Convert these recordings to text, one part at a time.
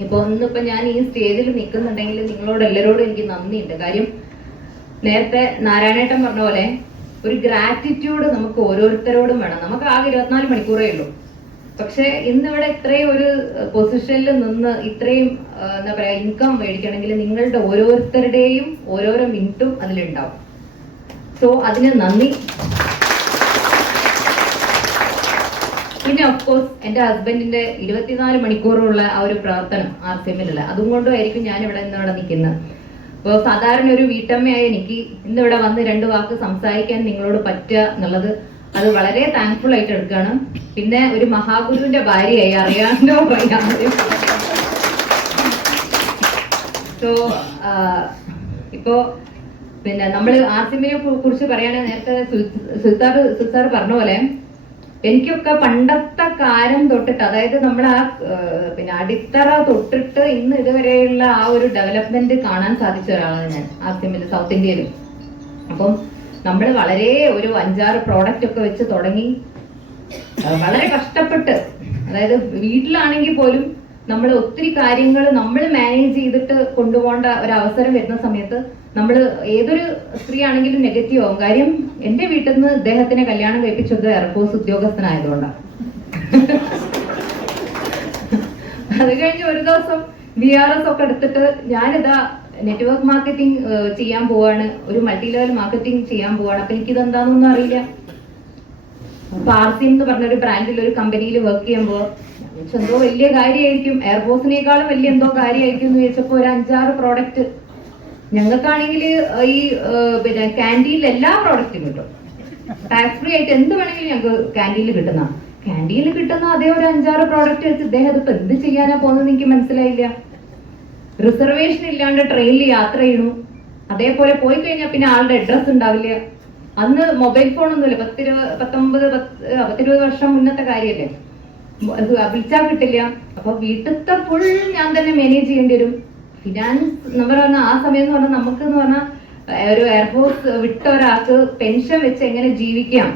ഇന്നിപ്പോ ഞാൻ ഈ സ്റ്റേജിൽ നിൽക്കുന്നുണ്ടെങ്കിൽ നിങ്ങളോട് എല്ലാവരോടും എനിക്ക് നന്ദിയുണ്ട്. കാര്യം നേരത്തെ നാരായണേട്ടൻ പറഞ്ഞ പോലെ ഒരു ഗ്രാറ്റിറ്റ്യൂഡ് നമുക്ക് ഓരോരുത്തരോടും വേണം. നമുക്ക് ആകെ 24 മണിക്കൂറേ ഉള്ളൂ. പക്ഷെ ഇന്നിവിടെ ഇത്രയും ഒരു പൊസിഷനിൽ നിന്ന് ഇത്രയും എന്താ പറയാ ഇൻകം മേടിക്കണമെങ്കിൽ നിങ്ങളുടെ ഓരോരുത്തരുടെയും ഓരോരോ മിനിറ്റും അതിലുണ്ടാവും. സോ അതിന് നന്ദി. പിന്നെ ഓഫ്കോഴ്സ് എന്റെ ഹസ്ബൻഡിന്റെ 24 മണിക്കൂറുള്ള ആ ഒരു പ്രവർത്തനം RCMലുള്ള, അതുകൊണ്ടായിരിക്കും ഞാൻ ഇവിടെ നിൽക്കുന്നത്. അപ്പോൾ സാധാരണ ഒരു വീട്ടമ്മയായ എനിക്ക് ഇന്നിവിടെ വന്ന് 2 വാക്ക് സംസാരിക്കാൻ നിങ്ങളോട് പറ്റുക എന്നുള്ളത് അത് വളരെ താങ്ക്ഫുൾ ആയിട്ട് എടുക്കുകയാണ്. പിന്നെ ഒരു മഹാഗുരുവിന്റെ ഭാര്യയായി അറിയാണ്ടോ പറയാതെ. സോ ഇപ്പോ പിന്നെ നമ്മൾ RCMനെ കുറിച്ച് പറയുകയാണെങ്കിൽ നേരത്തെ സുൽത്താർ പറഞ്ഞ പോലെ എനിക്കൊക്കെ പണ്ടത്തെ കാലം തൊട്ടിട്ട്, അതായത് നമ്മൾ പിന്നെ അടിത്തറ തൊട്ടിട്ട് ഇന്ന് ഇതുവരെയുള്ള ആ ഒരു ഡെവലപ്മെന്റ് കാണാൻ സാധിച്ച ഒരാളാണ് ഞാൻ RCMൽ, സൗത്ത് ഇന്ത്യയിലും. അപ്പം നമ്മൾ വളരെ ഒരു 5-6 പ്രോഡക്റ്റ് ഒക്കെ വെച്ച് തുടങ്ങി വളരെ കഷ്ടപ്പെട്ട്, അതായത് വീട്ടിലാണെങ്കിൽ പോലും നമ്മൾ ഒത്തിരി കാര്യങ്ങൾ നമ്മൾ മാനേജ് ചെയ്തിട്ട് കൊണ്ടുപോകേണ്ട ഒരു അവസരം വരുന്ന സമയത്ത് നമ്മൾ ഏതൊരു സ്ത്രീ ആണെങ്കിലും നെഗറ്റീവ് ആവും. കാര്യം എന്റെ വീട്ടിൽ നിന്ന് ഇദ്ദേഹത്തിനെ കല്യാണം കഴിപ്പിച്ചത് എയർഫോഴ്സ് ഉദ്യോഗസ്ഥനായതുകൊണ്ടാണ്. അത് കഴിഞ്ഞ് ഒരു ദിവസം VRS ഒക്കെ എടുത്തിട്ട് ഞാനിതാ നെറ്റ്വർക്ക് മാർക്കറ്റിംഗ് ചെയ്യാൻ പോവാണ്, ഒരു മൾട്ടി ലെവൽ മാർക്കറ്റിംഗ് ചെയ്യാൻ പോവാണ്. അപ്പൊ എനിക്കിതെന്താണെന്നൊന്നും അറിയില്ല. അപ്പൊ RCM എന്ന് പറഞ്ഞൊരു ബ്രാൻഡിൽ ഒരു കമ്പനിയിൽ വർക്ക് ചെയ്യുമ്പോൾ എന്തോ വലിയ കാര്യമായിരിക്കും, എയർഫോഴ്സിനേക്കാളും വലിയ എന്തോ കാര്യമായിരിക്കും എന്ന് ചോദിച്ചപ്പോ ഒരു 5-6 പ്രോഡക്റ്റ്. ഞങ്ങൾക്കാണെങ്കിൽ ഈ പിന്നെ ക്യാൻറ്റീനിൽ എല്ലാ പ്രോഡക്റ്റും കിട്ടും, ടാക്സ് ഫ്രീ ആയിട്ട് എന്ത് വേണമെങ്കിലും ഞങ്ങൾക്ക് ക്യാൻറ്റീനിൽ കിട്ടുന്ന അതേ ഒരു 5-6 പ്രോഡക്റ്റ് വെച്ച് ഇദ്ദേഹം ഇപ്പൊ എന്ത് ചെയ്യാനാ പോകുന്നത് എനിക്ക് മനസ്സിലായില്ല. റിസർവേഷൻ ഇല്ലാണ്ട് ട്രെയിനിൽ യാത്ര ചെയ്യണു. അതേപോലെ പോയി കഴിഞ്ഞാൽ പിന്നെ ആളുടെ അഡ്രസ് ഉണ്ടാവില്ല. അന്ന് മൊബൈൽ ഫോൺ ഒന്നുമില്ല, 10-20 വർഷം മുന്നത്തെ കാര്യമല്ലേ. വിളിച്ചാൽ കിട്ടില്ല. അപ്പൊ വീട്ടിലത്തെ ഫുൾ ഞാൻ തന്നെ മാനേജ് ചെയ്യേണ്ടി വരും. ഫിനാൻസ് നമ്മൾ പറഞ്ഞ ആ സമയം എന്ന് പറഞ്ഞാൽ നമുക്ക് എന്ന് പറഞ്ഞാൽ ഒരു എയർഫോഴ്സ് വിട്ട ഒരാൾക്ക് പെൻഷൻ വെച്ച് എങ്ങനെ ജീവിക്കാം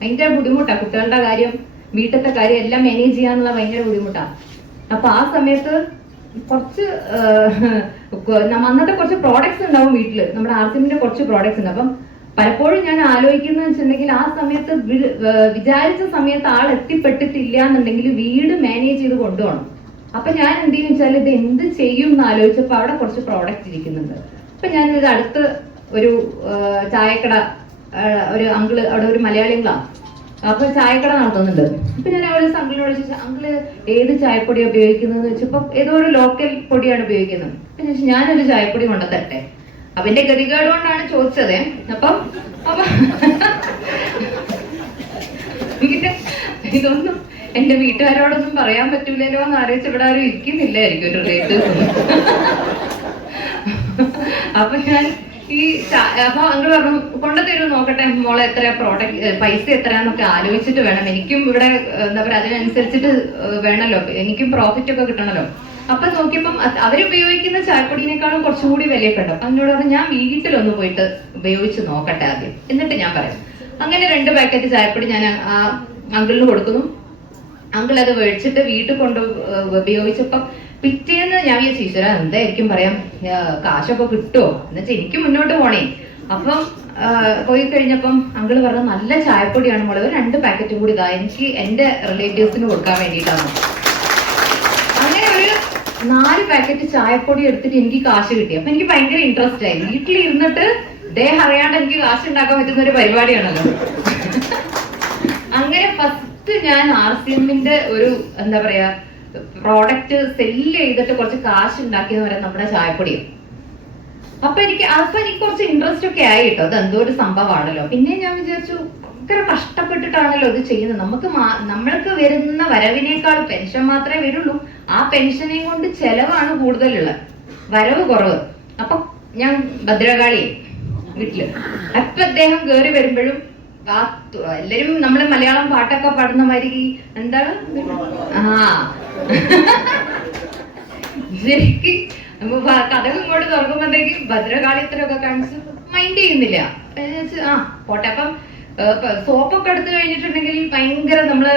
ഭയങ്കര ബുദ്ധിമുട്ടാണ്. കുട്ടികളുടെ കാര്യം, വീട്ടിലത്തെ കാര്യം എല്ലാം മാനേജ് ചെയ്യാന്നുള്ള ഭയങ്കര ബുദ്ധിമുട്ടാണ്. അപ്പൊ ആ സമയത്ത് കുറച്ച് അന്നത്തെ കുറച്ച് പ്രോഡക്ട്സ് ഉണ്ടാവും വീട്ടില്, നമ്മുടെ RCMന്റെ കുറച്ച് പ്രോഡക്ട്സ് ഉണ്ട്. അപ്പം പലപ്പോഴും ഞാൻ ആലോചിക്കുന്നത് വെച്ചിട്ടുണ്ടെങ്കിൽ ആ സമയത്ത് വിചാരിച്ച സമയത്ത് ആൾ എത്തിപ്പെട്ടിട്ടില്ല എന്നുണ്ടെങ്കിൽ വീട് മാനേജ് ചെയ്ത് കൊണ്ടുപോകണം. അപ്പൊ ഞാൻ എന്തെന്ന് വെച്ചാൽ ഇത് എന്ത് ചെയ്യും എന്ന് ആലോചിച്ചപ്പോ അവിടെ കുറച്ച് പ്രോഡക്റ്റ് ഇരിക്കുന്നുണ്ട്. അപ്പൊ ഞാനിത് അടുത്ത് ഒരു ചായക്കട, ഒരു അങ്കിള് അവിടെ ഒരു മലയാളികളാണ്, അപ്പൊ ചായക്കട നടത്തുന്നുണ്ട്. അപ്പൊ ഞാൻ അവിടെ അങ്കിളിനോട് ചോദിച്ചു, അങ്കിള് ഏത് ചായപ്പൊടിയാണ് ഉപയോഗിക്കുന്നത് വെച്ചപ്പോ ഏതോ ഒരു ലോക്കൽ പൊടിയാണ് ഉപയോഗിക്കുന്നത്. അപ്പൊ ചോദിച്ചു ഞാനൊരു ചായപ്പൊടി കൊണ്ടുതരട്ടെ. അവന്റെ ഗതികേട് കൊണ്ടാണ് ചോദിച്ചത്. അപ്പം ഇതൊന്നും എന്റെ വീട്ടുകാരോടൊന്നും പറയാൻ പറ്റൂലല്ലോ എന്ന് ആലോചിച്ച് ഇവിടെ ആരും ഇരിക്കുന്നില്ലായിരിക്കും ഒരു റിലേറ്റീവ്സ്. അപ്പൊ ഞാൻ ഈ അപ്പൊ അങ്കിൾ പറഞ്ഞു കൊണ്ടുതരൂ നോക്കട്ടെ മോളെ, എത്ര പ്രോഡക്റ്റ് പൈസ എത്രയാന്നൊക്കെ ആലോചിച്ചിട്ട് വേണം, എനിക്കും ഇവിടെ എന്താ പറയാ അതിനനുസരിച്ചിട്ട് വേണമല്ലോ, എനിക്കും പ്രോഫിറ്റ് ഒക്കെ കിട്ടണമല്ലോ. അപ്പൊ നോക്കിയപ്പം അവരുപയോഗിക്കുന്ന ചായപ്പൊടിനേക്കാളും കുറച്ചുകൂടി വിലയൊക്കെ ഉണ്ട്. അപ്പൊ എന്നോട് പറഞ്ഞു ഞാൻ വീട്ടിലൊന്ന് പോയിട്ട് ഉപയോഗിച്ച് നോക്കട്ടെ ആദ്യം, എന്നിട്ട് ഞാൻ പറയാം. അങ്ങനെ 2 പാക്കറ്റ് ചായപ്പൊടി ഞാൻ ആ അങ്കിളിന് കൊടുക്കുന്നു. അങ്കിൾ അത് മേടിച്ചിട്ട് വീട്ടിൽ കൊണ്ട് ഉപയോഗിച്ചപ്പം പിറ്റേന്ന് ഞാൻ വിചാരിച്ചു ഈശ്വര എന്തായിരിക്കും പറയാം, കാശൊക്കെ കിട്ടുമോ എന്നുവെച്ചാൽ എനിക്ക് മുന്നോട്ട് പോണേ. അപ്പം പോയി കഴിഞ്ഞപ്പം അങ്കിള് പറഞ്ഞ നല്ല ചായപ്പൊടിയാണ് മോളെ, 2 പാക്കറ്റും കൂടി ഇതാ, എനിക്ക് എന്റെ റിലേറ്റീവ്സിന് കൊടുക്കാൻ വേണ്ടിയിട്ടാണ്. അങ്ങനെ ഒരു 4 പാക്കറ്റ് ചായപ്പൊടി എടുത്തിട്ട് എനിക്ക് കാശ് കിട്ടി. അപ്പൊ എനിക്ക് ഭയങ്കര ഇൻട്രസ്റ്റ് ആയി. വീട്ടിലിരുന്നിട്ട് ദേഹം അറിയാണ്ട് എനിക്ക് കാശ് ഉണ്ടാക്കാൻ പറ്റുന്ന ഒരു പരിപാടിയാണല്ലോ. അങ്ങനെ ഫസ്റ്റ് ഞാൻ RCMന്റെ ഒരു എന്താ പറയാ പ്രോഡക്റ്റ് സെല്ല് ചെയ്തിട്ട് കുറച്ച് കാശ് ഉണ്ടാക്കിയെന്ന് പറയാം നമ്മുടെ ചായപ്പൊടിയും. അപ്പൊ എനിക്ക് കുറച്ച് ഇൻട്രസ്റ്റ് ഒക്കെ ആയി കേട്ടോ, അത് എന്തോ ഒരു സംഭവമാണല്ലോ. പിന്നെ ഞാൻ വിചാരിച്ചു ഭയങ്കര കഷ്ടപ്പെട്ടിട്ടാണല്ലോ ഇത് ചെയ്യുന്നത്, നമ്മൾക്ക് വരുന്ന വരവിനേക്കാൾ പെൻഷൻ മാത്രമേ വരുള്ളൂ, ആ പെൻഷനെ കൊണ്ട് ചെലവാണ് കൂടുതലുള്ളത്, വരവ് കുറവ്. അപ്പൊ ഞാൻ ഭദ്രകാളി വീട്ടില് അപ്പൊ അദ്ദേഹം കേറി വരുമ്പോഴും എല്ലാരും നമ്മള് മലയാളം പാട്ടൊക്കെ പാടുന്ന മാതിരി എന്താണ് ശരിക്ക് കഥകൾ ഇങ്ങോട്ട് തുറക്കുമ്പോഴത്തേക്ക് ഭദ്രകാളി ഇത്രയൊക്കെ കാണിച്ച് മൈൻഡ് ചെയ്യുന്നില്ല. പോട്ടെ. അപ്പം സോപ്പൊക്കെ എടുത്തു കഴിഞ്ഞിട്ടുണ്ടെങ്കിൽ ഭയങ്കര നമ്മള്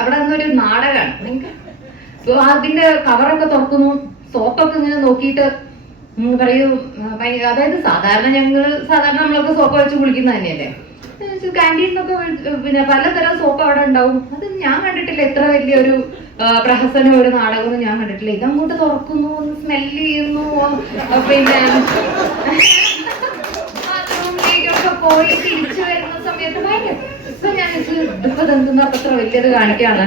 അവിടെ നിന്നൊരു നാടകമാണ്, ഭയങ്കര അതിന്റെ കവറൊക്കെ തുറക്കുന്നു, സോപ്പൊക്കെ ഇങ്ങനെ നോക്കിയിട്ട് പറയും. അതായത് സാധാരണ നമ്മളൊക്കെ സോപ്പ് വെച്ച് കുളിക്കുന്ന തന്നെയല്ലേ. കാന്റീനിലൊക്കെ പിന്നെ പലതരം സോപ്പ് അവിടെ ഉണ്ടാവും. അത് ഞാൻ കണ്ടിട്ടില്ല, എത്ര വലിയൊരു പ്രഹസനം ഒരു നാടകമൊന്നും ഞാൻ കണ്ടിട്ടില്ല. ഇതങ്ങോട്ട് തുറക്കുന്നു, സ്മെല്ല് ചെയ്യുന്നു, പിന്നെ ബാത്റൂമിലേക്കൊക്കെ പോയി തിരിച്ചു വരുന്ന സമയത്ത് ഭയങ്കര ഇപ്പൊ ഞാൻ ഇതിപ്പോ എന്തെന്നാ അത്ര വലിയത് കാണിക്കാണ്.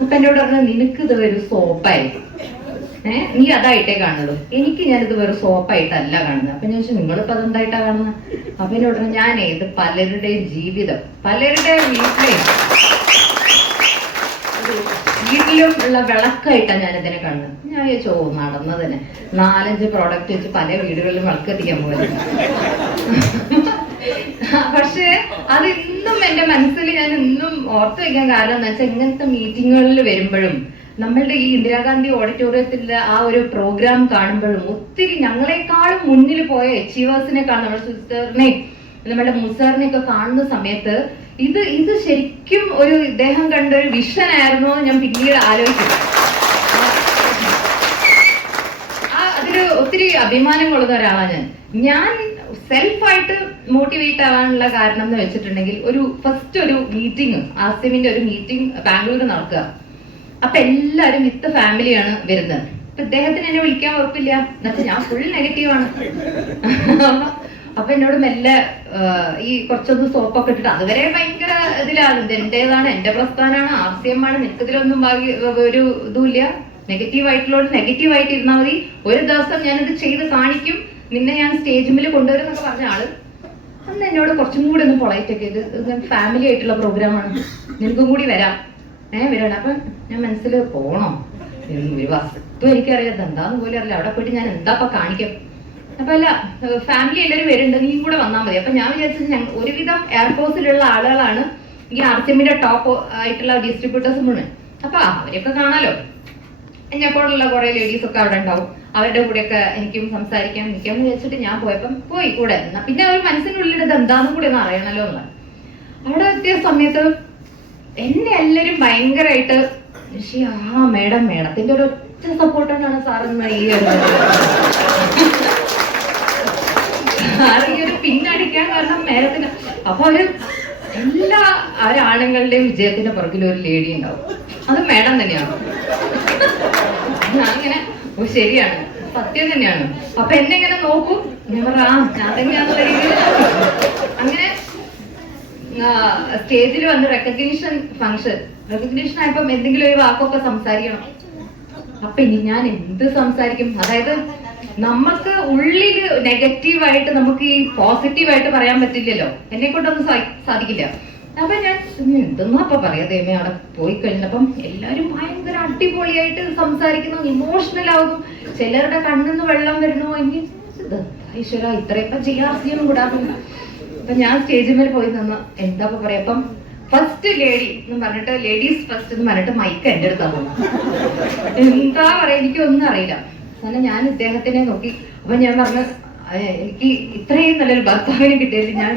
അപ്പൊ എന്നോട് പറഞ്ഞ നിനക്ക് ഇത് ഒരു സോപ്പായിരിക്കും, നീ അതായിട്ടേ കാണുന്നത്, എനിക്ക് ഞാനിത് വെറും സോപ്പായിട്ടല്ല കാണുന്നത്. അപ്പൊ ഞാൻ ചോദിച്ചു നിങ്ങളിപ്പോ അതെന്തായിട്ടാ കാണുന്നത്? അപ്പൊ എന്നോട് ഞാനേ ഇത് പലരുടെയും ജീവിതം, പലരുടെ വീട്ടിലും ഉള്ള വിളക്കായിട്ടാണ് ഞാനിതിനെ കാണുന്നത്. ഞാൻ ചോദിച്ചോ നടന്നതിന് 4-5 പ്രോഡക്റ്റ് വെച്ച് പല വീടുകളിലും വിളക്ക് എത്തിക്കാൻ പോയത്. പക്ഷെ അത് ഇന്നും എന്റെ മനസ്സിൽ ഞാൻ ഇന്നും ഓർത്തു വെക്കാൻ കാരണം എന്താ വെച്ചാൽ ഇങ്ങനത്തെ മീറ്റിങ്ങുകളിൽ വരുമ്പോഴും നമ്മളുടെ ഈ ഇന്ദിരാഗാന്ധി ഓഡിറ്റോറിയത്തിലെ ആ ഒരു പ്രോഗ്രാം കാണുമ്പോഴും ഒത്തിരി ഞങ്ങളെക്കാളും മുന്നിൽ പോയ അച്ചീവേഴ്സിനെ കാണും, നമ്മുടെ സിസ്റ്ററിനെ നമ്മുടെ മുസാറിനെ ഒക്കെ കാണുന്ന സമയത്ത് ഇത് ശരിക്കും ഒരു ഇദ്ദേഹം കണ്ട ഒരു വിഷൻ ആയിരുന്നോ എന്ന് ഞാൻ പിന്നീട് ആലോചിക്കും. അതില് ഒത്തിരി അഭിമാനം കൊള്ളുന്ന ഒരാളാണ് ഞാൻ. സെൽഫായിട്ട് മോട്ടിവേറ്റ് ആവാനുള്ള കാരണം എന്ന് വെച്ചിട്ടുണ്ടെങ്കിൽ ഫസ്റ്റ് ഒരു മീറ്റിംഗ്, ആസിമിന്റെ ഒരു മീറ്റിംഗ് ബാംഗ്ലൂരിൽ നടക്കുക. അപ്പൊ എല്ലാരും വിത്ത് ഫാമിലിയാണ് വരുന്നത്. അപ്പൊ ഇദ്ദേഹത്തിന് എന്നെ വിളിക്കാൻ ഉറപ്പില്ല, എന്നുവെച്ചാൽ ഞാൻ ഫുൾ നെഗറ്റീവാണ്. അപ്പൊ എന്നോട് മെല്ലെ ഈ കുറച്ചൊന്ന് സോപ്പൊക്കെ ഇട്ടിട്ട്, അതുവരെ ഭയങ്കര ഇതിലാണ്, എന്റേതാണ്, എന്റെ പ്രസ്ഥാനമാണ്, RCM ആണ്, നിനക്കിതിലൊന്നും ഒരു ഇതുമില്ല, നെഗറ്റീവായിട്ടുള്ളോട് നെഗറ്റീവായിട്ട് ഇരുന്നാൽ മതി, ഒരു ദിവസം ഞാനിത് ചെയ്ത് കാണിക്കും, നിന്നെ ഞാൻ സ്റ്റേജിൽ കൊണ്ടുവരും എന്നൊക്കെ പറഞ്ഞ ആള് അന്ന് എന്നോട് കുറച്ചും കൂടി ഒന്ന് പൊളൈറ്റൊക്കെ ഇത് ഫാമിലി ആയിട്ടുള്ള പ്രോഗ്രാമാണ്, നിനക്കും കൂടി വരാം വരണം. അപ്പൊ ഞാൻ മനസ്സിൽ പോണോ, ഒരു വസ്തു എനിക്കറിയാം, എന്താന്ന് പോലും അറിയില്ല, അവിടെ പോയിട്ട് ഞാൻ എന്താ കാണിക്കാം. അപ്പൊ അല്ല, ഫാമിലി എല്ലാവരും വരുന്നുണ്ട്, നീയും കൂടെ വന്നാൽ മതി. അപ്പൊ ഞാൻ വിചാരിച്ചത് ഒരുവിധം എയർഫോഴ്സിലുള്ള ആളുകളാണ് ഈ RCMന്റെ ടോപ്പ് ആയിട്ടുള്ള ഡിസ്ട്രിബ്യൂട്ടേഴ്സ് മുഴുവൻ. അപ്പൊ അവരൊക്കെ കാണാലോ, എന്നെപ്പോലുള്ള കുറെ ലേഡീസ് ഒക്കെ അവിടെ ഉണ്ടാവും, അവരുടെ കൂടെയൊക്കെ എനിക്കും സംസാരിക്കാൻ നിൽക്കാമെന്ന് വിചാരിച്ചിട്ട് ഞാൻ പോയി കൂടെ. പിന്നെ ഒരു മനസ്സിനുള്ളിൽ ഇത് എന്താന്നും കൂടി ഒന്ന് അറിയണല്ലോ എന്നുള്ള. അവിടെ എത്തിയ സമയത്ത് എന്നെ എല്ലാരും ഭയങ്കരമായിട്ട് മേഡത്തിന്റെ ഒരു ഒറ്റ സപ്പോർട്ടാണ് സാറെന്ന് ഈ ഒരു പിന്നടിക്കാൻ കാരണം മേഡത്തിന്. അപ്പൊ എല്ലാ ആണുങ്ങളുടെയും വിജയത്തിന്റെ പുറകിൽ ഒരു ലേഡി ഉണ്ടാവും, അത് മേഡം തന്നെയാണ്. അങ്ങനെ ശരിയാണ്, സത്യം തന്നെയാണ്. അപ്പൊ എന്നെ ഇങ്ങനെ നോക്കും, ഞാൻ ഞാൻ തന്നെയാണെന്നുള്ള രീതിയിൽ. അങ്ങനെ സ്റ്റേജിൽ വന്ന് റെക്കഗ്നീഷൻ ആയപ്പം എന്തെങ്കിലും ഒരു വാക്കൊക്കെ സംസാരിക്കണം. അപ്പൊ ഇനി ഞാൻ എന്ത് സംസാരിക്കും? അതായത് നമുക്ക് ഉള്ളില് നെഗറ്റീവായിട്ട് നമുക്ക് ഈ പോസിറ്റീവായിട്ട് പറയാൻ പറ്റില്ലല്ലോ, എന്നെ കൊണ്ടൊന്നും സാധിക്കില്ല. അപ്പൊ ഞാൻ എന്തെന്നാ അപ്പൊ പറയാ ദൈവമേ. അവിടെ പോയി കഴിഞ്ഞപ്പം എല്ലാരും ഭയങ്കര അടിപൊളിയായിട്ട് സംസാരിക്കുന്നു, ഇമോഷണൽ ആവുന്നു, ചിലരുടെ കണ്ണിന്ന് വെള്ളം വരുന്നു. എനിക്ക് ഈശ്വര ഇത്രയൊക്കെ GRCM കൂടാറില്ല. അപ്പൊ ഞാൻ സ്റ്റേജിൽ മേൽ പോയി നിന്ന് എന്താ പറയാ. അപ്പം ഫസ്റ്റ് ലേഡി എന്ന് പറഞ്ഞിട്ട്, ലേഡീസ് ഫസ്റ്റ് എന്ന് പറഞ്ഞിട്ട് മൈക്ക് എന്റെ അടുത്താ പോകുന്നു. എന്താ പറയാ, എനിക്കൊന്നും അറിയില്ല. അങ്ങനെ ഞാൻ ഇദ്ദേഹത്തിനെ നോക്കി. അപ്പൊ ഞാൻ പറഞ്ഞു, എനിക്ക് ഇത്രയും നല്ലൊരു ഭർത്താവിനെ കിട്ടിയത് ഞാൻ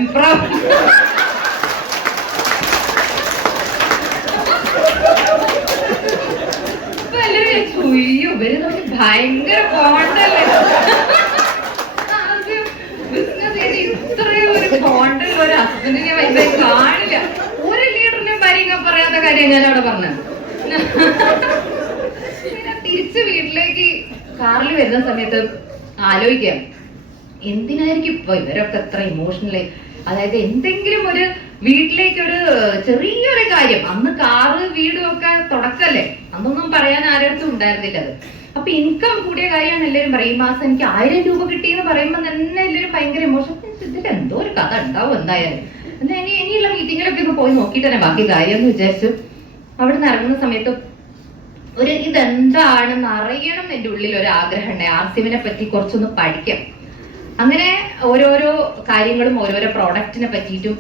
ഭയങ്കര ബോണ്ടല്ലേ, ഇത്രയും ഒരു ബോണ്ടിൽ ഒരു ഹസ്ബൻഡിനെ ഭയങ്കര കാണില്ല. ഒരു ലീഡറിനെയും ഭാര്യയും പറയാത്ത കാര്യം ഞാൻ അവിടെ പറഞ്ഞത്. തിരിച്ച് വീട്ടിലേക്ക് കാറിൽ വരുന്ന സമയത്ത് ആലോചിക്കാം, എന്തിനായിരിക്കും ഇപ്പൊ ഇവരൊക്കെ എത്ര ഇമോഷണലി. അതായത് എന്തെങ്കിലും ഒരു വീട്ടിലേക്ക് ഒരു ചെറിയൊരു കാര്യം, അന്ന് കാറ് വീടും ഒക്കെ തുടക്കല്ലേ, അന്നൊന്നും പറയാൻ ആരടുത്തും ഉണ്ടായിരുന്നില്ല അത്. അപ്പൊ ഇൻകം കൂടിയ കാര്യമാണ് എല്ലാവരും പറയും. ഈ മാസം എനിക്ക് 1000 രൂപ കിട്ടിയെന്ന് പറയുമ്പോൾ തന്നെ എല്ലാവരും ഭയങ്കര ഇമോഷൻ. ഇതിൽ എന്തോ ഒരു കഥ ഉണ്ടാവും എന്തായാലും. എന്നാ ഇനിയുള്ള മീറ്റിങ്ങിലൊക്കെ ഒന്ന് പോയി നോക്കിയിട്ട് തന്നെ ബാക്കി കാര്യം എന്ന് വിചാരിച്ചു. അവിടെ നിന്ന് ഇറങ്ങുന്ന സമയത്ത് ഇതെന്താണെന്ന് അറിയണം എന്ന് എന്റെ ഉള്ളിൽ ഒരു ആഗ്രഹം ഉണ്ടായി. RCMനെ പറ്റി കുറച്ചൊന്ന് പഠിക്കാം. അങ്ങനെ ഓരോരോ കാര്യങ്ങളും ഓരോരോ പ്രോഡക്റ്റിനെ പറ്റിയിട്ടും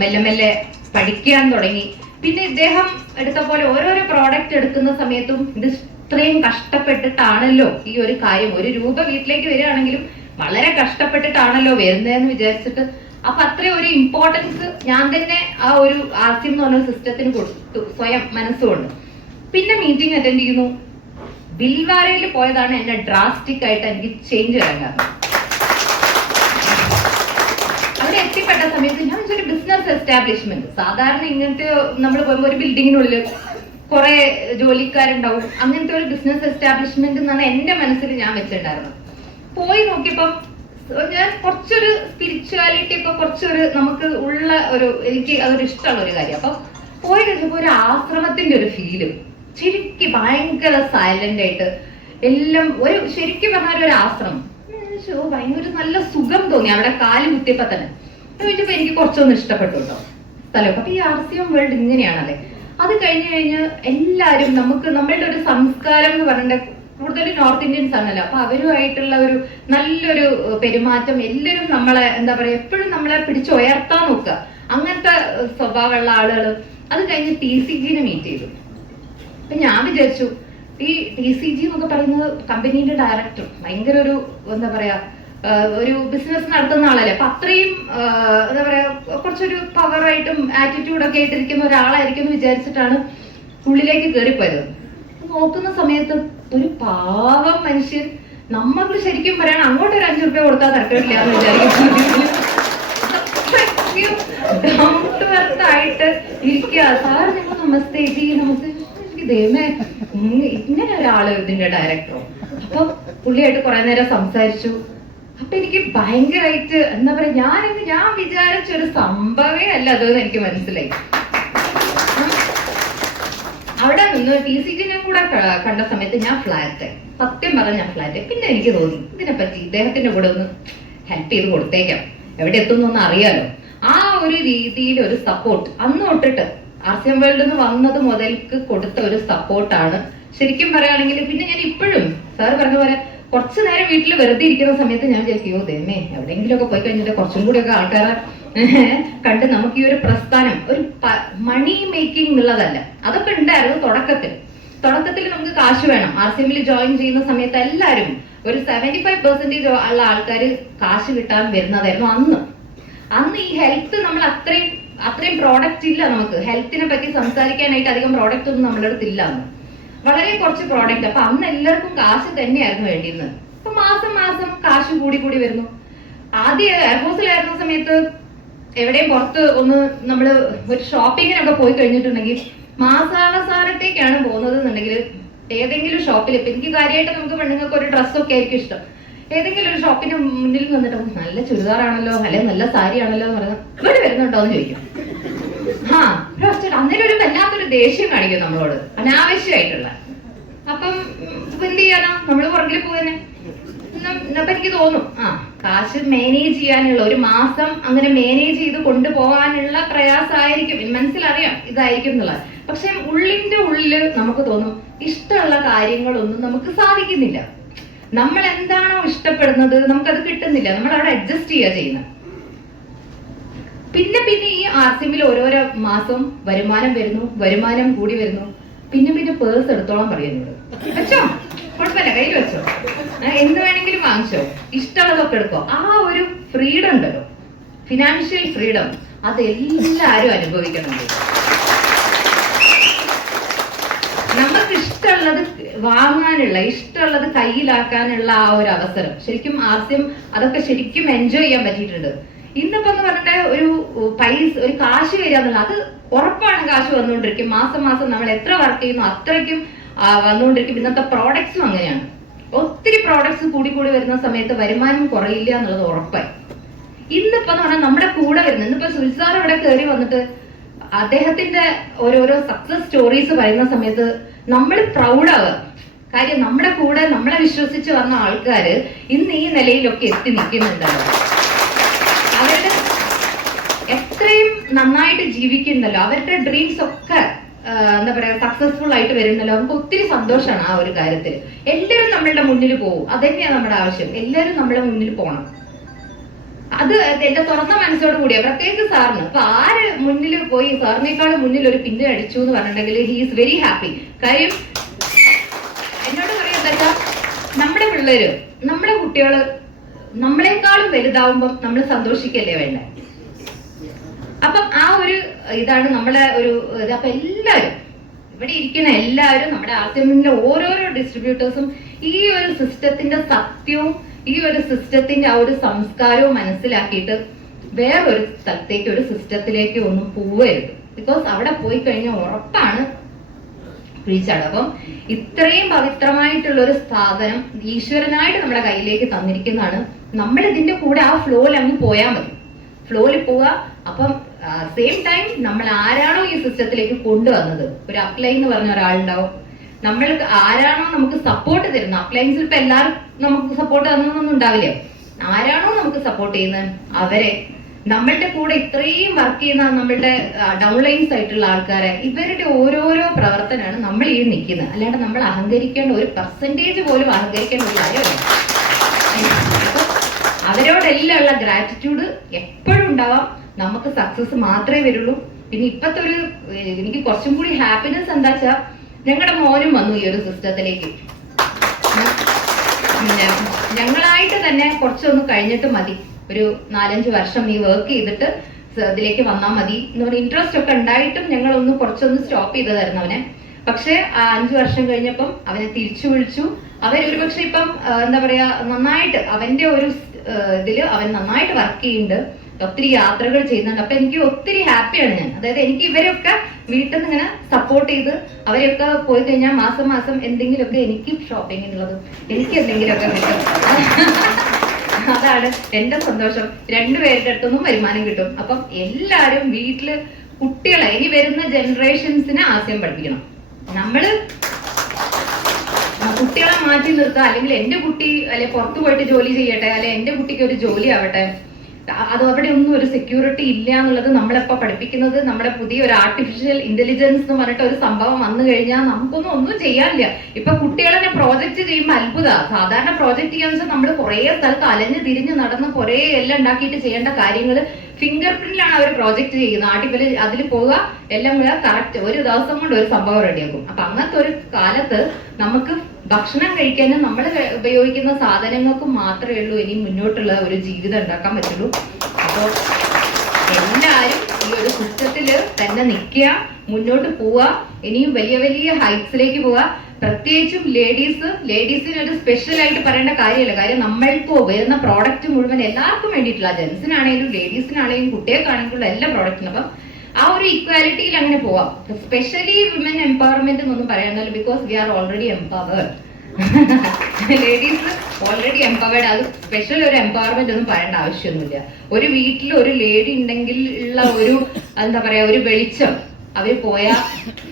മെല്ലെ മെല്ലെ പഠിക്കാൻ തുടങ്ങി. പിന്നെ ഇദ്ദേഹം എടുത്ത പോലെ ഓരോരോ പ്രോഡക്റ്റ് എടുക്കുന്ന സമയത്തും ഇത് ഇത്രയും കഷ്ടപ്പെട്ടിട്ടാണല്ലോ ഈ ഒരു കാര്യം, 1 രൂപ വീട്ടിലേക്ക് വരികയാണെങ്കിലും വളരെ കഷ്ടപ്പെട്ടിട്ടാണല്ലോ വരുന്നതെന്ന് വിചാരിച്ചിട്ട്, അപ്പൊ അത്രയും ഒരു ഇമ്പോർട്ടൻസ് ഞാൻ തന്നെ ആ ഒരു RCM എന്ന് പറഞ്ഞ സിസ്റ്റത്തിന് കൊടുത്തു, സ്വയം മനസ്സുകൊണ്ട്. പിന്നെ മീറ്റിംഗ് അറ്റൻഡ് ചെയ്യുന്നു. ബിൽവാരയിൽ പോയതാണ് എന്നെ ഡ്രാസ്റ്റിക് ആയിട്ട് എനിക്ക് ചേഞ്ച് വരാൻ കാരണം. അവിടെ എത്തിപ്പെട്ട സമയത്ത് ഞാൻ ഒരു ബിസിനസ് എസ്റ്റാബ്ലിഷ്മെന്റ്, സാധാരണ ഇങ്ങനത്തെ നമ്മൾ പോകുമ്പോൾ ഒരു ബിൽഡിങ്ങിനുള്ളിൽ കുറെ ജോലിക്കാരുണ്ടാവും, അങ്ങനത്തെ ഒരു ബിസിനസ് എസ്റ്റാബ്ലിഷ്മെന്റ് എന്നാണ് എന്റെ മനസ്സിൽ ഞാൻ വെച്ചിട്ടുണ്ടായിരുന്നത്. പോയി നോക്കിയപ്പം ഞാൻ കുറച്ചൊരു സ്പിരിച്വാലിറ്റി ഒക്കെ കുറച്ചൊരു നമുക്ക് ഉള്ള ഒരു, എനിക്ക് അതൊരു ഇഷ്ടമുള്ള ഒരു കാര്യം. അപ്പൊ പോയി കഴിഞ്ഞപ്പോ ഒരു ആശ്രമത്തിന്റെ ഒരു ഫീലും, ശരിക്കും ഭയങ്കര സൈലന്റ് ആയിട്ട് എല്ലാം, ഒരു ശരിക്കും പറഞ്ഞാൽ ഒരു ആശ്രമം. ഭയങ്കര നല്ല സുഖം തോന്നി അവിടെ കാല് കുത്തിയപ്പോ തന്നെ. ചോദിച്ചപ്പോ എനിക്ക് കുറച്ചൊന്നും ഇഷ്ടപ്പെട്ടു കേട്ടോ സ്ഥലമൊക്കെ. അപ്പൊ ഈ RCM വേൾഡ് ഇങ്ങനെയാണല്ലേ. അത് കഴിഞ്ഞ് എല്ലാരും നമുക്ക് നമ്മളുടെ ഒരു സംസ്കാരം എന്ന് പറഞ്ഞിട്ട് കൂടുതലും നോർത്ത് ഇന്ത്യൻസ് ആണല്ലോ. അപ്പൊ അവരുമായിട്ടുള്ള ഒരു നല്ലൊരു പെരുമാറ്റം, എല്ലാവരും നമ്മളെ എന്താ പറയാ എപ്പോഴും നമ്മളെ പിടിച്ചുയർത്താൻ നോക്കുക, അങ്ങനത്തെ സ്വഭാവമുള്ള ആളുകൾ. അത് കഴിഞ്ഞ് TCG മീറ്റ് ചെയ്തു. അപ്പൊ ഞാൻ വിചാരിച്ചു ഈ TCG എന്നൊക്കെ പറയുന്നത് കമ്പനീന്റെ ഡയറക്ടർ, ഭയങ്കര ഒരു എന്താ പറയാ ഒരു ബിസിനസ് നടത്തുന്ന ആളല്ലേ. അപ്പൊ അത്രയും എന്താ പറയാ കുറച്ചൊരു പവറായിട്ടും ആറ്റിറ്റ്യൂഡൊക്കെ ആയിട്ടിരിക്കുന്ന ഒരാളായിരിക്കും എന്ന് വിചാരിച്ചിട്ടാണ് ഉള്ളിലേക്ക് കയറിപ്പോയത്. നോക്കുന്ന സമയത്ത് ഒരു പാവം മനുഷ്യൻ, നമുക്ക് ശരിക്കും പറയാൻ അങ്ങോട്ട് ഒരു 5 രൂപ കൊടുത്താൽ തരക്കില്ല എന്ന് വിചാരിക്കുന്നു. ആയിട്ട് ഇരിക്കുക. സാർ നിങ്ങൾ നമസ്തേ ജി നമസ്തേ, എനിക്ക് ദൈവമേ ഇങ്ങനെ ഒരാള് ഇതിന്റെ ഡയറക്ടറോ. അപ്പൊ പുള്ളിയായിട്ട് കുറെ നേരം സംസാരിച്ചു. അപ്പൊ എനിക്ക് ഭയങ്കരമായിട്ട് എന്താ പറയാ ഞാൻ വിചാരിച്ചൊരു സംഭവമേ അല്ല അതെന്ന് എനിക്ക് മനസ്സിലായി. അവിടെ നിന്ന് TCG കൂടെ കണ്ട സമയത്ത് ഞാൻ ഫ്ലാറ്റ്, സത്യം പറഞ്ഞ ഞാൻ ഫ്ലാറ്റ്. പിന്നെ എനിക്ക് തോന്നി ഇതിനെപ്പറ്റി ഇദ്ദേഹത്തിന്റെ കൂടെ ഒന്ന് ഹെൽപ്പ് ചെയ്ത് കൊടുത്തേക്കാം, എവിടെ എത്തുന്നൊന്നും അറിയാലോ. ആ ഒരു രീതിയിൽ ഒരു സപ്പോർട്ട് അന്ന് തൊട്ടിട്ട് RCM വേൾഡ് വന്നത് മുതൽക്ക് കൊടുത്ത ഒരു സപ്പോർട്ടാണ് ശരിക്കും പറയുകയാണെങ്കിൽ. പിന്നെ ഞാൻ ഇപ്പോഴും സാറ് പറഞ്ഞ പോലെ കുറച്ചു നേരം വീട്ടിൽ വെറുതെ ഇരിക്കുന്ന സമയത്ത് ഞാൻ വിചാരിക്കും, ദൈവമേ എവിടെയെങ്കിലും ഒക്കെ പോയി കഴിഞ്ഞിട്ട് കുറച്ചും കൂടി ഒക്കെ ആൾക്കാരെ കണ്ട് നമുക്ക് ഈ ഒരു പ്രസ്ഥാനം ഒരു മണി മേക്കിംഗ് എന്നുള്ളതല്ല, അതൊക്കെ ഉണ്ടായിരുന്നു തുടക്കത്തിൽ നമുക്ക് കാശ് വേണം. RCM ജോയിൻ ചെയ്യുന്ന സമയത്ത് എല്ലാവരും ഒരു 75% ഉള്ള ആൾക്കാർ കാശ് കിട്ടാൻ വരുന്നതായിരുന്നു അന്ന് ഈ ഹെൽത്ത് നമ്മൾ അത്രയും പ്രോഡക്റ്റ് ഇല്ല. നമുക്ക് ഹെൽത്തിനെ പറ്റി സംസാരിക്കാനായിട്ട് അധികം പ്രോഡക്റ്റ് ഒന്നും നമ്മുടെ അടുത്ത് ഇല്ല. അന്ന് വളരെ കുറച്ച് പ്രോഡക്റ്റ്. അപ്പൊ അന്ന് എല്ലാവർക്കും കാശ് തന്നെയായിരുന്നു വേണ്ടിയിരുന്നത്. അപ്പൊ മാസം കാശ് കൂടി വരുന്നു. ആദ്യം എയർഫോഴ്സിലായിരുന്ന സമയത്ത് എവിടെയും പുറത്ത് ഒന്ന് നമ്മള് ഒരു ഷോപ്പിങ്ങിനൊക്കെ പോയി കഴിഞ്ഞിട്ടുണ്ടെങ്കിൽ മാസാവസാനത്തേക്കാണ് പോകുന്നത് എന്നുണ്ടെങ്കിൽ ഏതെങ്കിലും ഷോപ്പിൽ, ഇപ്പൊ എനിക്ക് കാര്യമായിട്ട് നമുക്ക് പെണ്ണുങ്ങൾക്ക് ഒരു ഡ്രസ്സൊക്കെ ആയിരിക്കും ഇഷ്ടം, ഏതെങ്കിലും ഒരു ഷോപ്പിന് മുന്നിൽ വന്നിട്ട് നല്ല ചുരിദാറാണല്ലോ അല്ലെങ്കിൽ നല്ല സാരി ആണല്ലോ എന്ന് പറഞ്ഞാൽ ഇവിടെ വരുന്നുണ്ടോ എന്ന് ചോദിക്കും. അന്നേരം ഒരു വല്ലാത്തൊരു ദേഷ്യം കാണിക്കും നമ്മളോട്, അനാവശ്യമായിട്ടുള്ള. അപ്പം എന്ത് ചെയ്യാനോ നമ്മള് പുറകിൽ പോവന്നെ. അപ്പൊ എനിക്ക് തോന്നും കാശ് മാനേജ് ചെയ്യാനുള്ള, ഒരു മാസം അങ്ങനെ മാനേജ് ചെയ്ത് കൊണ്ടുപോകാനുള്ള പ്രയാസമായിരിക്കും, മനസ്സിലറിയാം ഇതായിരിക്കും എന്നുള്ളത്. പക്ഷെ ഉള്ളിന്റെ ഉള്ളില് നമുക്ക് തോന്നും ഇഷ്ടമുള്ള കാര്യങ്ങളൊന്നും നമുക്ക് സാധിക്കുന്നില്ല. നമ്മൾ എന്താണോ ഇഷ്ടപ്പെടുന്നത് നമുക്കത് കിട്ടുന്നില്ല, നമ്മൾ അവിടെ അഡ്ജസ്റ്റ് ചെയ്യുക ചെയ്യുന്നത്. പിന്നെ ഈ RCM ഓരോരോ മാസം വരുമാനം കൂടി വരുന്നു. പിന്നെ പേഴ്സ് എടുത്തോളം പറയുന്നത്, വെച്ചോ കുഴപ്പമില്ല കയ്യിൽ വെച്ചോ, എന്ത് വേണമെങ്കിലും വാങ്ങിച്ചോ, ഇഷ്ടമുള്ളതൊക്കെ എടുക്കോ. ആ ഒരു ഫ്രീഡം ഉണ്ടല്ലോ, ഫിനാൻഷ്യൽ ഫ്രീഡം, അത് എല്ലാരും അനുഭവിക്കുന്നുണ്ട്. നമുക്ക് ഇഷ്ടമുള്ളത് വാങ്ങാനുള്ള, ഇഷ്ടമുള്ളത് കയ്യിലാക്കാനുള്ള ആ ഒരു അവസരം ശരിക്കും RCM അതൊക്കെ ശരിക്കും എൻജോയ് ചെയ്യാൻ പറ്റിയിട്ടുണ്ട്. ഇന്നിപ്പോ എന്ന് പറഞ്ഞിട്ട് ഒരു കാശ് വരിക എന്നുള്ളത്, അത് ഉറപ്പാണ് കാശ് വന്നുകൊണ്ടിരിക്കും. മാസം നമ്മൾ എത്ര വർക്ക് ചെയ്യുന്നു അത്രയ്ക്കും വന്നുകൊണ്ടിരിക്കും. ഇന്നത്തെ പ്രോഡക്ട്സും അങ്ങനെയാണ്. ഒത്തിരി പ്രോഡക്ട്സ് കൂടി വരുന്ന സമയത്ത് വരുമാനം കുറയില്ല എന്നുള്ളത് ഉറപ്പായി. ഇന്നിപ്പോ എന്ന് പറഞ്ഞാൽ നമ്മുടെ കൂടെ വരുന്നത്, ഇന്നിപ്പോ സുൽസാർ ഇവിടെ കയറി വന്നിട്ട് അദ്ദേഹത്തിന്റെ ഓരോരോ സക്സസ് സ്റ്റോറീസ് പറയുന്ന സമയത്ത് നമ്മൾ പ്രൗഡാവുക. കാര്യം നമ്മുടെ കൂടെ നമ്മളെ വിശ്വസിച്ച് വന്ന ആൾക്കാര് ഇന്ന് ഈ നിലയിലൊക്കെ എത്തി നിൽക്കുന്നുണ്ടല്ലോ, അവരുടെ എത്രയും നന്നായിട്ട് ജീവിക്കുന്നുണ്ടല്ലോ, അവരുടെ ഡ്രീംസ് ഒക്കെ എന്താ പറയാ സക്സസ്ഫുൾ ആയിട്ട് വരുന്നല്ലോ. നമുക്ക് ഒത്തിരി സന്തോഷമാണ് ആ ഒരു കാര്യത്തിൽ. എല്ലാവരും നമ്മളുടെ മുന്നിൽ പോകും, അതന്നെയാണ് നമ്മുടെ ആവശ്യം. എല്ലാവരും നമ്മുടെ മുന്നിൽ പോകണം. അത് എന്റെ തുറന്ന മനസ്സോട് കൂടിയാ. പ്രത്യേകിച്ച് സാറിന് ഇപ്പൊ ആര് മുന്നിൽ പോയി സാറിനേക്കാളും മുന്നിൽ ഒരു പിന്ന് അടിച്ചു എന്ന് പറഞ്ഞിട്ടുണ്ടെങ്കിൽ ഹി ഈസ് വെരി ഹാപ്പി. കാര്യം എന്നോട് പറയാ എന്താ വെച്ചാൽ നമ്മുടെ പിള്ളേര്, നമ്മുടെ കുട്ടികള് നമ്മളെക്കാളും വലുതാവുമ്പം നമ്മൾ സന്തോഷിക്കല്ലേ വേണ്ടേ. അപ്പം ആ ഒരു ഇതാണ് നമ്മളെ ഒരു ഇത്. അപ്പൊ എല്ലാവരും ഇവിടെ ഇരിക്കുന്ന എല്ലാവരും നമ്മുടെ ആർസിഎമ്മിന്റെ ഓരോരോ ഡിസ്ട്രിബ്യൂട്ടേഴ്സും ഈ ഒരു സിസ്റ്റത്തിന്റെ സത്യവും ഈ ഒരു സിസ്റ്റത്തിന്റെ ആ ഒരു സംസ്കാരവും മനസ്സിലാക്കിയിട്ട് വേറൊരു സ്ഥലത്തേക്ക് ഒരു സിസ്റ്റത്തിലേക്ക് ഒന്നും പോവരുത്. ബിക്കോസ് അവിടെ പോയി കഴിഞ്ഞാൽ ഉറപ്പാണ് വീഴ്ചയാണ്. അപ്പം ഇത്രയും പവിത്രമായിട്ടുള്ള ഒരു സ്ഥാപനം ഈശ്വരനായിട്ട് നമ്മുടെ കയ്യിലേക്ക് തന്നിരിക്കുന്നതാണ്. നമ്മൾ ഇതിന്റെ കൂടെ ആ ഫ്ലോയിൽ അങ്ങ് പോയാൽ മതി, ഫ്ലോയിൽ പോവുക. അപ്പം സെയിം ടൈം നമ്മൾ ആരാണോ ഈ സിസ്റ്റത്തിലേക്ക് കൊണ്ടുവന്നത്, ഒരു അപ്ലൈൻ എന്ന് പറഞ്ഞ ഒരാളുണ്ടാവും, നമ്മൾ ആരാണോ നമുക്ക് സപ്പോർട്ട് തരുന്നത്, അപ്ലൈൻസിൽ ഇപ്പൊ എല്ലാവരും നമുക്ക് സപ്പോർട്ട് തന്നൊന്നും ഉണ്ടാവില്ല, ആരാണോ നമുക്ക് സപ്പോർട്ട് ചെയ്യുന്നത് അവരെ, നമ്മളുടെ കൂടെ ഇത്രയും വർക്ക് ചെയ്യുന്ന നമ്മളുടെ ഡൗൺലൈൻസ് ആയിട്ടുള്ള ആൾക്കാരെ, ഇവരുടെ ഓരോരോ പ്രവർത്തനമാണ് നമ്മൾ ഈ നിൽക്കുന്നത്. അല്ലാണ്ട് നമ്മൾ അഹങ്കരിക്കേണ്ട ഒരു പെർസെന്റേജ് പോലും അഹങ്കരിക്കേണ്ട ഒരു കാര്യമല്ല. അവരോടെല്ലാം ഉള്ള ഗ്രാറ്റിറ്റ്യൂഡ് എപ്പോഴും ഉണ്ടാവാം. നമുക്ക് സക്സസ് മാത്രമേ വരുള്ളൂ. പിന്നെ ഇപ്പത്തെ ഒരു എനിക്ക് കുറച്ചും കൂടി ഹാപ്പിനെസ് എന്താ വെച്ചാൽ ഞങ്ങളുടെ മോനും വന്നു ഈ ഒരു സിസ്റ്റത്തിലേക്ക്. പിന്നെ ഞങ്ങളായിട്ട് തന്നെ കുറച്ചൊന്ന് കഴിഞ്ഞിട്ട് മതി, ഒരു 4-5 വർഷം നീ വർക്ക് ചെയ്തിട്ട് ഇതിലേക്ക് വന്നാൽ മതി എന്ന് പറഞ്ഞ ഇൻട്രസ്റ്റ് ഒക്കെ ഉണ്ടായിട്ടും ഞങ്ങളൊന്ന് കുറച്ചൊന്ന് സ്റ്റോപ്പ് ചെയ്തതായിരുന്നു അവനെ. പക്ഷെ ആ 5 വർഷം കഴിഞ്ഞപ്പം അവനെ തിരിച്ചു വിളിച്ചു. അവൻ ഒരുപക്ഷെ ഇപ്പം എന്താ പറയാ നന്നായിട്ട് അവന്റെ ഒരു ഇതില് അവൻ നന്നായിട്ട് വർക്ക് ചെയ്യുന്നുണ്ട്, ഒത്തിരി യാത്രകൾ ചെയ്യുന്നുണ്ട്. അപ്പൊ എനിക്ക് ഒത്തിരി ഹാപ്പിയാണ് ഞാൻ. അതായത് എനിക്ക് ഇവരെയൊക്കെ വീട്ടിൽ നിന്ന് ഇങ്ങനെ സപ്പോർട്ട് ചെയ്ത് അവരെയൊക്കെ പോയി കഴിഞ്ഞാൽ മാസം മാസം എന്തെങ്കിലുമൊക്കെ എനിക്ക് ഷോപ്പിങ്ങിനുള്ളത് എനിക്ക് എന്തെങ്കിലുമൊക്കെ കിട്ടും. അതാണ് എന്റെ സന്തോഷം. 2 പേരുടെ അടുത്തൊന്നും വരുമാനം കിട്ടും. അപ്പം എല്ലാരും വീട്ടില് കുട്ടികളെ ഇനി വരുന്ന ജനറേഷൻസിനെ ആശയം പഠിപ്പിക്കണം. നമ്മള് കുട്ടികളെ മാറ്റി നിർത്തുക, അല്ലെങ്കിൽ എന്റെ കുട്ടി അല്ലെ പുറത്തു പോയിട്ട് ജോലി ചെയ്യട്ടെ, അല്ലെ എന്റെ കുട്ടിക്ക് ഒരു ജോലി ആവട്ടെ, അത് അവിടെ ഒന്നും ഒരു സെക്യൂരിറ്റി ഇല്ല എന്നുള്ളത് നമ്മളിപ്പോ പഠിപ്പിക്കുന്നത്. നമ്മുടെ പുതിയ ഒരു ആർട്ടിഫിഷ്യൽ ഇന്റലിജൻസ് എന്ന് പറഞ്ഞിട്ട് ഒരു സംഭവം വന്നു കഴിഞ്ഞാൽ ഒന്നും ചെയ്യാനില്ല. ഇപ്പൊ കുട്ടികളെ പ്രോജക്ട് ചെയ്യുമ്പോൾ അത്ഭുത. സാധാരണ പ്രോജക്ട് ചെയ്യാന്ന് വെച്ചാൽ നമ്മൾ കുറെ സ്ഥലത്ത് അലഞ്ഞു തിരിഞ്ഞ് നടന്ന് കുറെ എല്ലാം ഉണ്ടാക്കിയിട്ട് ചെയ്യേണ്ട കാര്യങ്ങൾ ഫിംഗർ പ്രിന്റിലാണ് അവർ പ്രോജക്ട് ചെയ്യുന്നത്. ആർട്ടിഫിഷ്യൽ അതിൽ പോവുക, എല്ലാം കറക്റ്റ് ഒരു ദിവസം കൊണ്ട് ഒരു സംഭവം റെഡിയാക്കും. അപ്പൊ അങ്ങനത്തെ ഒരു കാലത്ത് നമുക്ക് ഭക്ഷണം കഴിക്കാനും നമ്മൾ ഉപയോഗിക്കുന്ന സാധനങ്ങൾക്കും മാത്രമേ ഉള്ളൂ ഇനി മുന്നോട്ടുള്ള ഒരു ജീവിതം ഉണ്ടാക്കാൻ പറ്റുള്ളൂ. അപ്പോൾ എല്ലാവരും ഈ ഒരു സിസ്റ്റത്തില് തന്നെ നിൽക്കുക, മുന്നോട്ട് പോവുക, ഇനിയും വലിയ വലിയ ഹൈറ്റ്സിലേക്ക് പോവുക. പ്രത്യേകിച്ചും ലേഡീസിന് ഒരു സ്പെഷ്യൽ ആയിട്ട് പറയേണ്ട കാര്യമല്ല. കാര്യം നമ്മൾക്ക് വരുന്ന പ്രോഡക്റ്റ് മുഴുവൻ എല്ലാവർക്കും വേണ്ടിയിട്ടുള്ള, ജെൻസിനാണെങ്കിലും ലേഡീസിനാണെങ്കിലും കുട്ടികൾക്കാണെങ്കിലും എല്ലാ പ്രോഡക്റ്റിനും. അപ്പം ആ ഒരു ഇക്വാലിറ്റിയിൽ അങ്ങനെ പോവാം. സ്പെഷ്യലി വിമൻ എംപവർമെന്റ് എന്നൊന്നും പറയാനല്ല, because we are already empowered. Ladies already empowered. അത് സ്പെഷ്യൽ ഒരു എംപവർമെന്റ് ഒന്നും പറയേണ്ട ആവശ്യമൊന്നുമില്ല. ഒരു വീട്ടിൽ ഒരു ലേഡി ഉണ്ടെങ്കിൽ ഉള്ള ഒരു എന്താ പറയാ ഒരു വെളിച്ചം അവർ പോയാൽ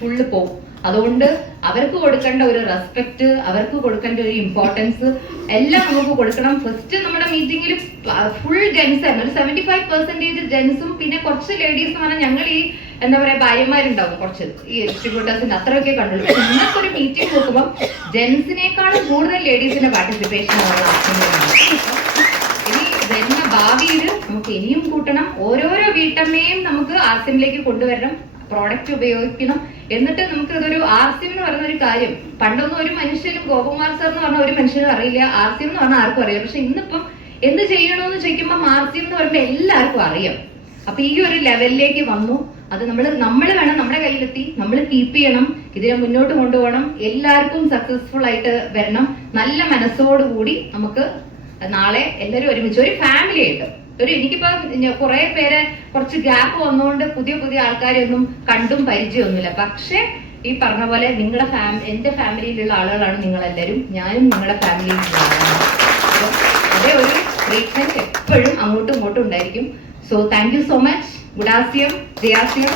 ഫുള്ള് പോവും. അതുകൊണ്ട് അവർക്ക് കൊടുക്കേണ്ട ഒരു റെസ്പെക്ട്, അവർക്ക് കൊടുക്കേണ്ട ഒരു ഇമ്പോർട്ടൻസ് എല്ലാം നമുക്ക് കൊടുക്കണം. ഫസ്റ്റ് നമ്മുടെ മീറ്റിംഗിൽ ഫുൾ ജെൻസ് ആയിരുന്നു, ഒരു 75% ജെൻസും പിന്നെ കുറച്ച് ലേഡീസ് എന്ന് പറഞ്ഞാൽ ഞങ്ങൾ ഈ എന്താ പറയാ ഭാര്യമാരുണ്ടാവും കുറച്ച് ഈ ഡിസ്ട്രിബ്യൂട്ടേഴ്സിന്റെ അത്രയൊക്കെ കണ്ടുള്ളൂ. ഇന്നത്തെ ഒരു മീറ്റിംഗ് നോക്കുമ്പോൾ ജെൻസിനേക്കാളും കൂടുതൽ ലേഡീസിന്റെ പാർട്ടിസിപ്പേഷൻ ഇനി വരുന്ന ഭാവിയിൽ നമുക്ക് ഇനിയും കൂട്ടണം. ഓരോരോ വീട്ടമ്മയും നമുക്ക് ആർസിഎമ്മിലേക്ക് കൊണ്ടുവരണം, പ്രോഡക്റ്റ് ഉപയോഗിക്കണം. എന്നിട്ട് നമുക്ക് ഇതൊരു ആർസിഎം എന്ന് പറയുന്ന ഒരു കാര്യം പണ്ടൊന്നും ഒരു മനുഷ്യനും ഗോപകുമാർ സാർ എന്ന് പറഞ്ഞ ഒരു മനുഷ്യനും അറിയില്ല, ആർസിഎം എന്ന് പറഞ്ഞാൽ ആർക്കും അറിയാം. പക്ഷെ ഇന്നിപ്പം എന്ത് ചെയ്യണമെന്ന് ചോദിക്കുമ്പോൾ ആർസിഎം എന്ന് പറയുമ്പോൾ എല്ലാവർക്കും അറിയാം. അപ്പൊ ഈ ഒരു ലെവലിലേക്ക് വന്നു. അത് നമ്മൾ വേണം നമ്മുടെ കയ്യിലെത്തി, നമ്മൾ കീപ്പ് ചെയ്യണം, ഇതിനെ മുന്നോട്ട് കൊണ്ടുപോകണം. എല്ലാവർക്കും സക്സസ്ഫുൾ ആയിട്ട് വരണം. നല്ല മനസ്സോടുകൂടി നമുക്ക് നാളെ എല്ലാവരും ഒരുമിച്ച് ഒരു ഫാമിലി ആയിട്ട് എനിക്കിപ്പോ കുറെ പേരെ കുറച്ച് ഗ്യാപ്പ് വന്നുകൊണ്ട് പുതിയ ആൾക്കാരെയൊന്നും കണ്ടും പരിചയമൊന്നുമില്ല. പക്ഷെ ഈ പറഞ്ഞ പോലെ നിങ്ങളുടെ എന്റെ ഫാമിലിയിലുള്ള ആളുകളാണ് നിങ്ങളെല്ലാവരും, ഞാനും നിങ്ങളുടെ ഫാമിലിയിലുള്ള ആളാണ്. അതേ ഒരു ട്രീറ്റ്മെന്റ് എപ്പോഴും അങ്ങോട്ടും ഇങ്ങോട്ടും ഉണ്ടായിരിക്കും. So thank you so much. Good ആസിയം, ജയാസിയം.